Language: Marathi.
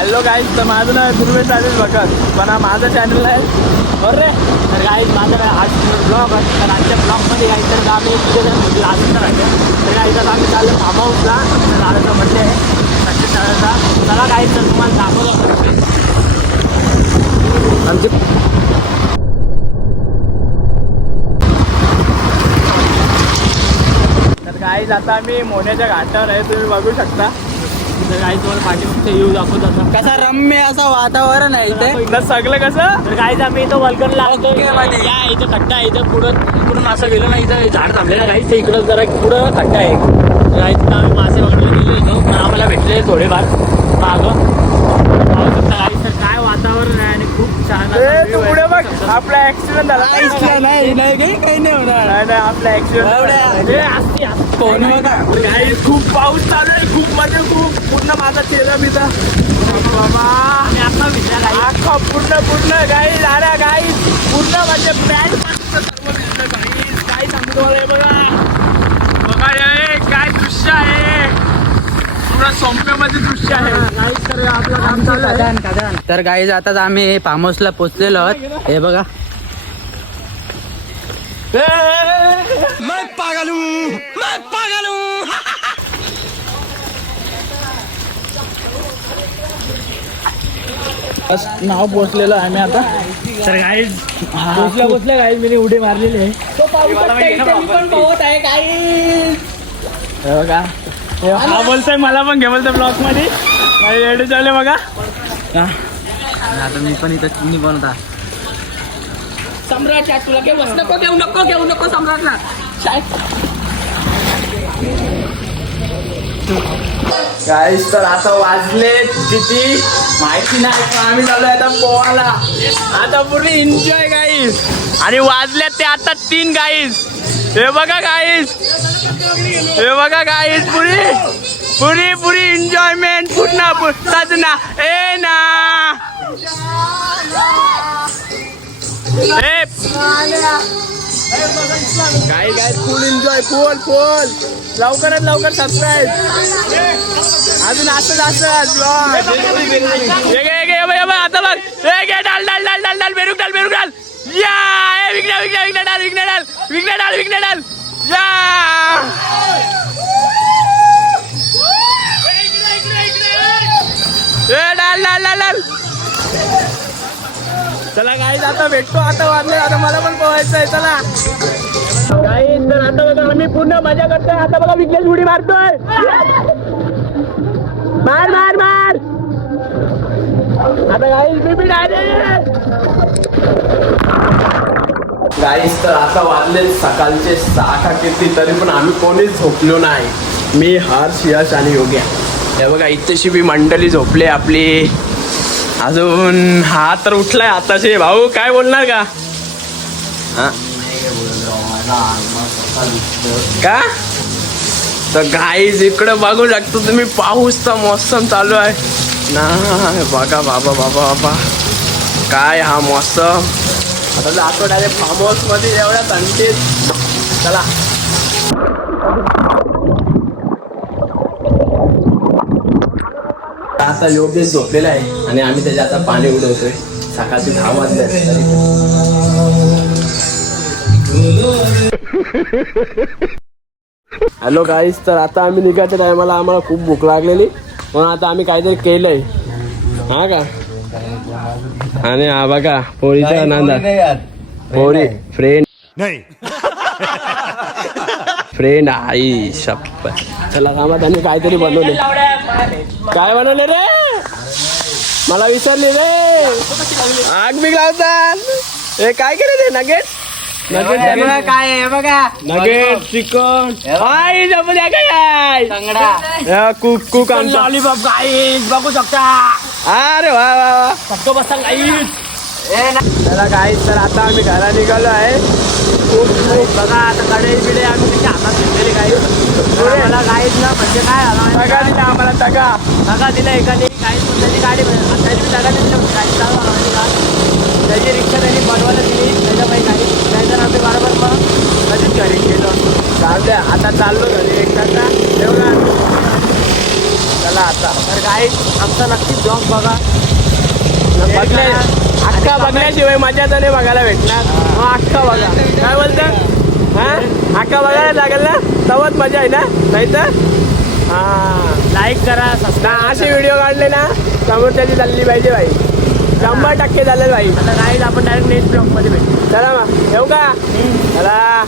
हॅलो गाईज, तर माझं नाव दुर्वेश राजेश भगत, पण हा माझा चॅनल आहे. बरं रे. तर गाईज माझा आज ब्लॉग आहे. तर आजच्या ब्लॉगमध्ये गाईज तर आम्ही तुझ्या राजस्थान राहतो. तर गाईज आता आम्ही चाललो फार्म हाऊसला. दादाचा बड्डे आहे सचिन दादाचा. चला गाईज तर तुम्हाला दाखवलं आमचे. तर गाईज आता आम्ही मोन्याच्या घाटावर आहे, तुम्ही बघू शकता. तर गाईज तुम्हाला पाठीमागचे येऊ दाखवत होता कसा रम्य असं वातावरण आहे इथे. तर सगळं कसं. तर गाईज आम्ही इथं वलकरला आलो. या इथं खड्डा आहे. इथं पुढून असं गेलं ना, इथं झाड थांबलेलं गाईज. इकडं जरा पुढं खड्डा आहे. गाईज तिथं आम्ही मासे वगैरे गेलो होतो, पण आम्हाला भेटले थोडेफार मागं. गाईज तर काय वातावरण आहे आणि खूप छान. तू पुढे बघ, आपला ऍक्सिडेंट झाला. नाही काही नाही होणार. नाही आपला ऍक्सिडेंट. कोण होता? गाईज खूप पाऊस चालू आहे, खूप म्हणजे खूप. पूर्ण माझा चेहरा बिचा बाबा आणि आता विचार आहे अख्खा पूर्ण गाईज आल्या. गाईज पूर्ण म्हणजे पॅन्ट सर्व भिजलं गाईज. काय सांगतो तुम्हाला, हे बघा हे काय दृश्य आहे. पूर्ण सौम्यमध्ये दृश्य आहे. गाईज तर आपलं काम चालू आहे. तर गाईज आताच आम्ही फार्म हाऊसला पोहोचलेलो आहोत. हे बघा. नाव पोचलेलं आहे मी आता. तर गाईज पोचल्या गाईज मी उडी मारलेली आहे. हे बघा, हा बोलतोय मला पण घे बोलतोय ब्लॉक मध्ये. एवढे चालले बघा. आता मी पण इथं चिमणी बनवता. सम्राट तुला घेऊ नको सम्राटला. गाईस तर आता वाजले किती माहिती नाही, पण आम्ही चाललोय आता पोहायला. आता पूर्ण एन्जॉय गाईस. आणि वाजले ते आता 3 गाईस. हे बघा गाईस, हे बघा गाईस. पुरी एन्जॉयमेंट पूर्ण सजना ए ना. गाईस फुल एन्जॉय. फुल लवकरात लवकर सबस्क्राईब. अजून असंच आता बघ. डाल बेरुक डाल या. विघ्न डाल या. डाल. चला गाईज आता भेटतो. आता वाजले, आता मला पण पोहायचं आहे. चला गाईज तर आता बघा आम्ही पूर्ण मजा करतोय. आता बघा विघ्नेश उडी मारतोय. मार आता गाईज मी गाईज तर आता वाजले सकाळचे 6 किती, तरी पण आम्ही कोणीच झोपलो नाही. मी हर्ष, यश आणि योग्या. हे बघा इथेशी बी मंडळी झोपले आपली. अजून हा तर उठलाय आताशे. भाऊ काय बोलणार का? का तर गाईज इकडं बघू शकतो तुम्ही, पाऊसचा मौसम चालू आहे ना. बघा बाबा काय हा मौसम. आता जातो डायरेक्ट फार्म हाऊस मध्ये एवढ्या थंडीत. चला आता योगेश झोपलेला आहे आणि आम्ही त्याच्या आता पाणी उडवतोय. सकाळची 10 वाजले. हॅलो गाईस, तर आता आम्ही निघायच्या टायमाला आम्हाला खूप भूक लागलेली, म्हणून आता आम्ही काहीतरी केलंय. हा का. आणि हा बघा पोळीचा नांदा. पोळी फ्रेंड आई शप्पथ. चला कामात आणि काहीतरी बनवले. काय बनवले रे? मला विसरली रे. आग बिग लावतात. हे काय केले ते? नगेट काय आहे बघा. Nugget chicken. आई जप द्या काय कुक आमचा लॉलीपॉप गाईज बघू शकता. अरे वा फक्त बसा गाईज. चला गाईज तर आता आम्ही घरा निघालो आहे. खूप बघा आता कडे बिडे आम्ही त्याच्या हातात घेतलेले गाईज. मला गाईज ना म्हणजे काय झालं, तगा दिला आम्हाला. तगा दिला एकाने. गाईज त्याची गाडी आता मी तगा दिली गाडी चालवा का. त्याची रिक्षा त्यांनी बनवायला दिली त्याच्यापाई गाडी. त्याच्यानंतर आम्ही बरोबर मग कधीच घरी गेलो. चालू द्या आता चाललो घरी. एक तासा एवढा. चला चला आता तर काही आमचा नक्कीच ब्लॉग बघा. बघले अख्खा बघल्याशिवाय मजा तर नाही बघायला भेटणार. मग अख्खा बघा. काय बोलतं हा अख्खा बघायला लागेल ना तवच मजा आहे ना नाही तर हा लाईक करा ना सबस्क्राईब असे व्हिडिओ काढले ना समोर त्याची चालली पाहिजे भाई. 100% झालं भाई. आता काही आपण डायरेक्ट नेक्स्ट ब्लॉग मध्ये भेटू. चला मग येऊ का चला.